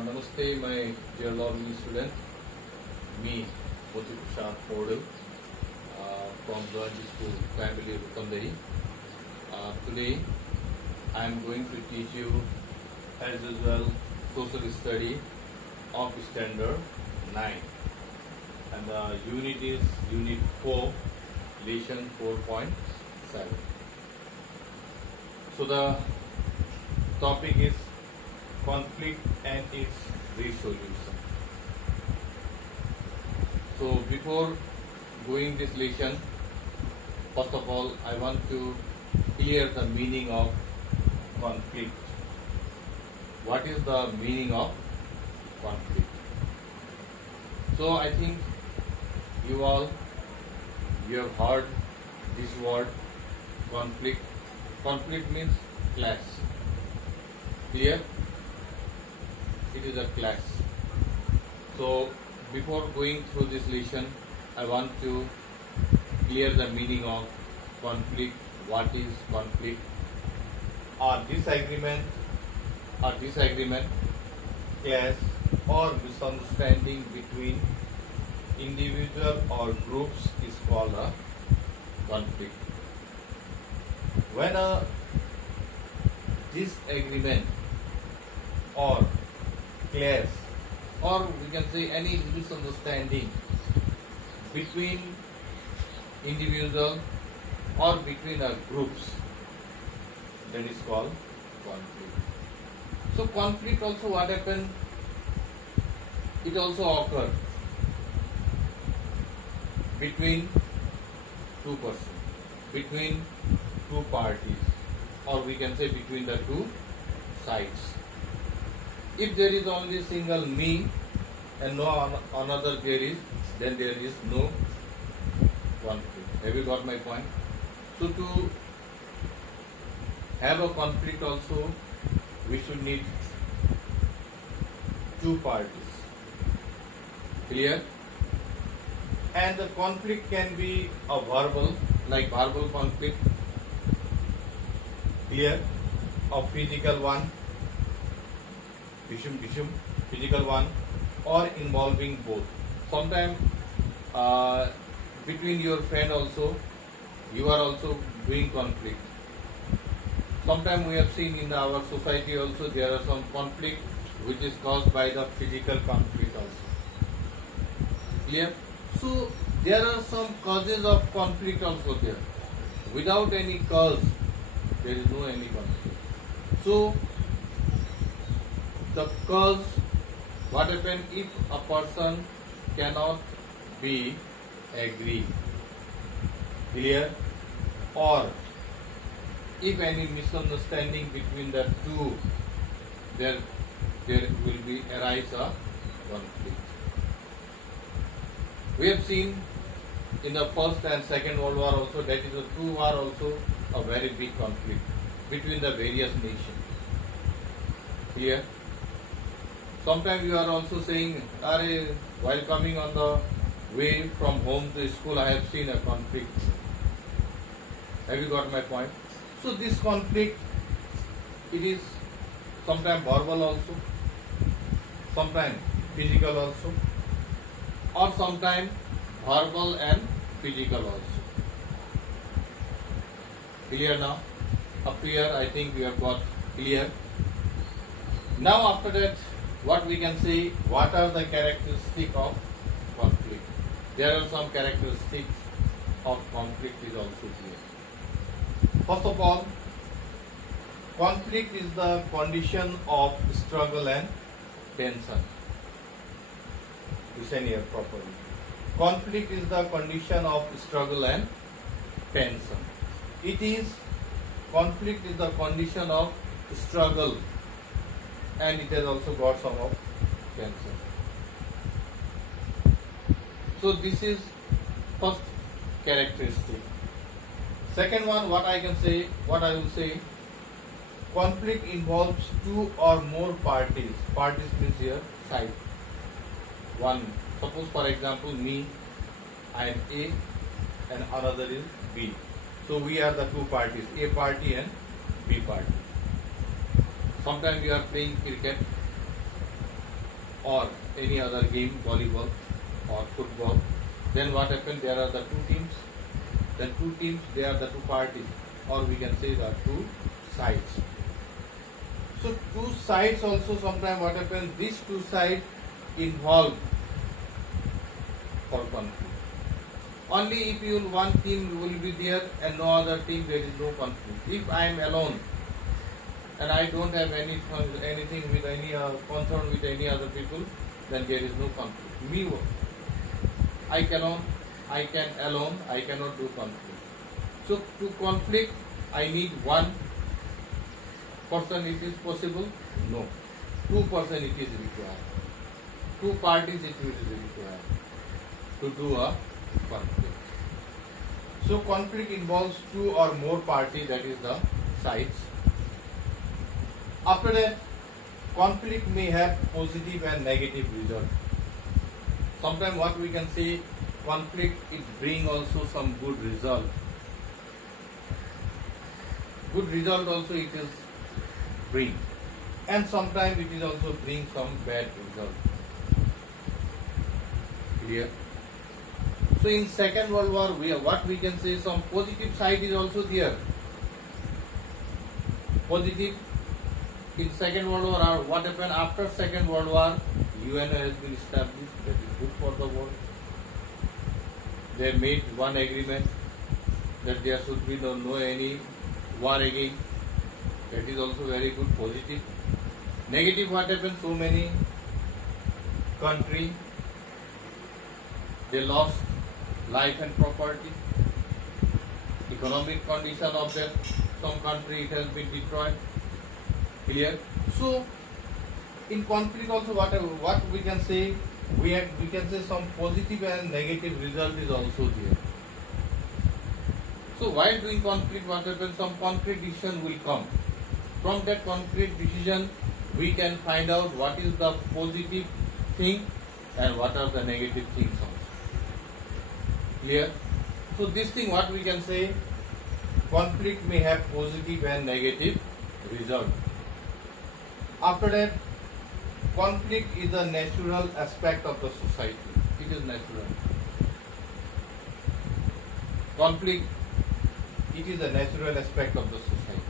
Namaste, my dear lovely student. Me, Moti Prashad Podal, from George School, Family Rukandari. Today, I am going to teach you, as usual, social study of standard 9. And the unit is Unit 4, Lesson 4.7. So the topic is conflict and its resolution. So before going this lesson, first of all, I want to clear the meaning of conflict. What is the meaning of conflict? So I think you have heard this word conflict. Conflict means clash. Clear? It is a clash. So before going through this lesson, I want to clear the meaning of conflict. What is conflict? Or disagreement, clash or misunderstanding between individual or groups is called a conflict. When a disagreement or clash, or we can say any misunderstanding between individual or between groups, that is called conflict. So conflict also what happened? It also occurred between two persons, between two parties, or we can say between the two sides. If there is only single me and no another then there is no conflict. Have you got my point? So to have a conflict also, we should need two parties. Clear? And the conflict can be a verbal, like verbal conflict. Clear? A physical one, physical one, or involving both. Sometimes between your friend also, you are also doing conflict. Sometimes we have seen in our society also there are some conflict which is caused by the physical conflict also. Clear? So there are some causes of conflict also there. Without any cause, there is no any conflict. So the cause, what happens if a person cannot be agree, clear, or if any misunderstanding between the two, there will be arise a conflict. We have seen in the First and Second World War also, that is the two war also a very big conflict between the various nations. Clear? Sometimes you are also saying, while coming on the way from home to school, I have seen a conflict. Have you got my point? So this conflict, it is sometimes verbal also, sometimes physical also, or sometimes verbal and physical also. Clear now? Up here I think we have got clear. Now after that, what we can say, what are the characteristics of conflict? There are some characteristics of conflict is also clear. First of all, conflict is the condition of struggle and tension. Listen here properly. Conflict is the condition of struggle and tension. Conflict is the condition of struggle, and it has also got some of tension. So this is first characteristic. Second one, what I will say, conflict involves two or more parties. Parties means here side. One, suppose for example me, I am A and another is B. So we are the two parties, A party and B party. Sometimes we are playing cricket or any other game, volleyball or football, then what happens? There are the two teams. Then two teams, they are the two parties, or we can say the two sides. So two sides also sometimes what happens? These two sides involved for conflict. Only if one team will be there and no other team, there is no conflict. If I am alone and I don't have anything with any concern with any other people, then there is no conflict. Me, I cannot do conflict. So to conflict, I need one person. It is possible? No. 2 person it is required. 2 parties it is required to do a conflict. So conflict involves 2 or more parties, that is the sides. After that, conflict may have positive and negative result. Sometimes what we can say, conflict it bring also some good result. Good result also it is bring, and sometimes it is also bring some bad result. Clear? So in Second World War, what we can say, some positive side is also there. Positive in Second World War, or what happened after Second World War, UN has been established. That is good for the world. They made one agreement that there should be no any war again. That is also very good, positive. Negative, what happened? So many country, they lost life and property. Economic condition of that some country, it has been destroyed. Clear? So in conflict also, what we can say, we can say some positive and negative result is also there. So while doing conflict, what happens? Some concrete decision will come. From that concrete decision, we can find out what is the positive thing and what are the negative things also. Clear? So this thing, what we can say, conflict may have positive and negative result. After that, conflict is a natural aspect of the society. It is natural. Conflict, it is a natural aspect of the society.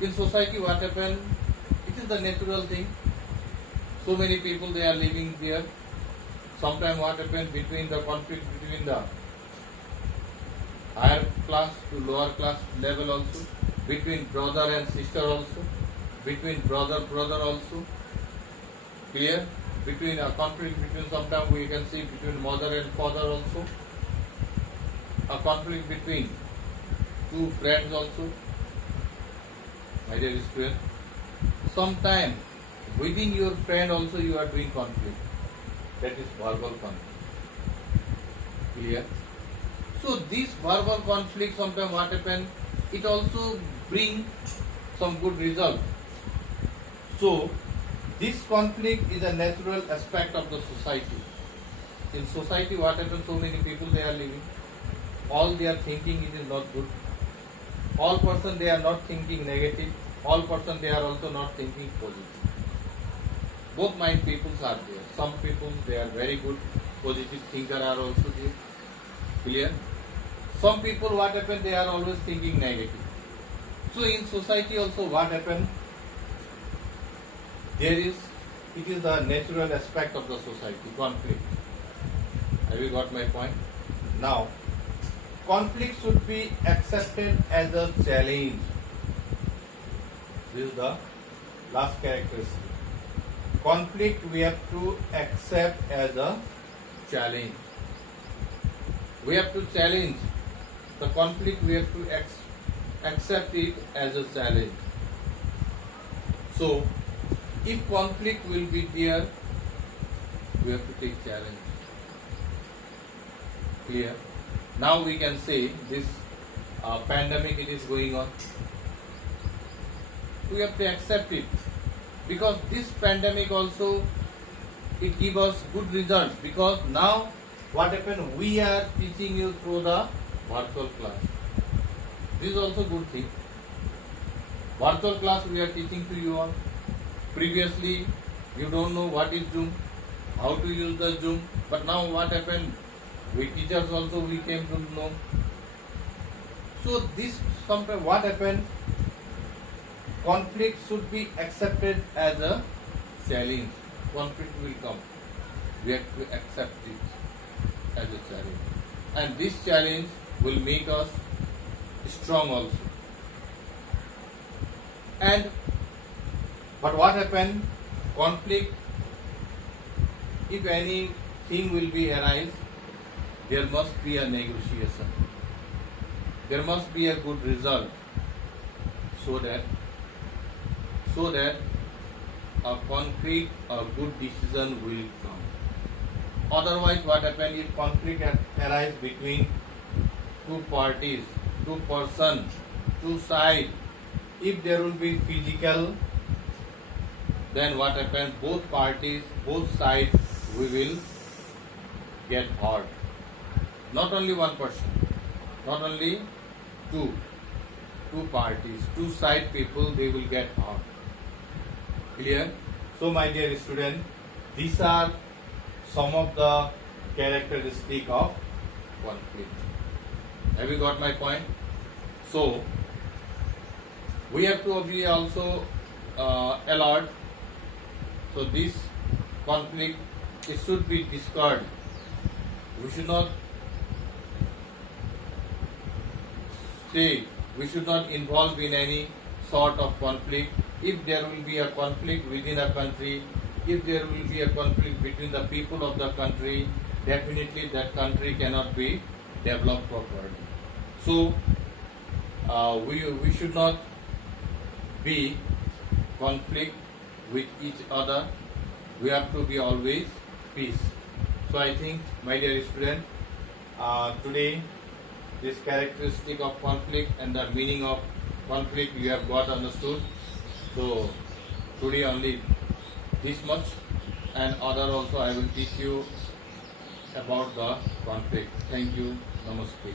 In society, what happens? It is the natural thing. So many people, they are living there. Sometimes what happens between the conflict between the higher class to lower class level also, between brother and sister also, between brother also. Clear? Between a conflict between, sometimes we can see between mother and father also. A conflict between 2 friends also. My dear student, sometimes within your friend also you are doing conflict. That is verbal conflict. Clear? So this verbal conflict, sometimes what happens, it also bring some good result. So this conflict is a natural aspect of the society. In society, what happens, so many people they are living. All they are thinking it is not good. All person they are not thinking negative. All person they are also not thinking positive. Both mind peoples are there. Some people they are very good, positive thinker are also there. Clear? Some people what happen, they are always thinking negative. So in society also what happen, it is the natural aspect of the society, conflict. Have you got my point? Now, conflict should be accepted as a challenge. This is the last characteristic. Conflict we have to accept as a challenge. We have to challenge the conflict, we have to accept it as a challenge. So, if conflict will be there, we have to take challenge. Clear? Now we can say this pandemic, it is going on. We have to accept it, because this pandemic also it gives us good results, because now what happened, we are teaching you through the virtual class. This is also good thing. Virtual class we are teaching to you all. Previously, you don't know what is Zoom, how to use the Zoom, but now what happened? We teachers also we came to know. So this sometimes what happened? Conflict should be accepted as a challenge. Conflict will come. We have to accept it as a challenge. And this challenge will make us strong also. And but what happened? Conflict, if anything will be arise, there must be a negotiation. There must be a good result so that a concrete, a good decision will come. Otherwise, what happens if conflict arise between two parties, two persons, two sides? If there will be physical, then what happens? Both parties, both sides, we will get hurt. Not only one person, not only two parties, two side people, they will get hurt. Clear? So my dear student, these are some of the characteristics of conflict. Have you got my point? So we have to be also alert. So this conflict, it should be discarded. We should not say, we should not involve in any sort of conflict. If there will be a conflict within a country, if there will be a conflict between the people of the country, definitely that country cannot be developed properly. So we should not be conflict with each other. We have to be always peace. So I think, my dear student, today this characteristic of conflict and the meaning of conflict you have got understood. So today only this much, and other also I will teach you about the conflict. Thank you. Namaste.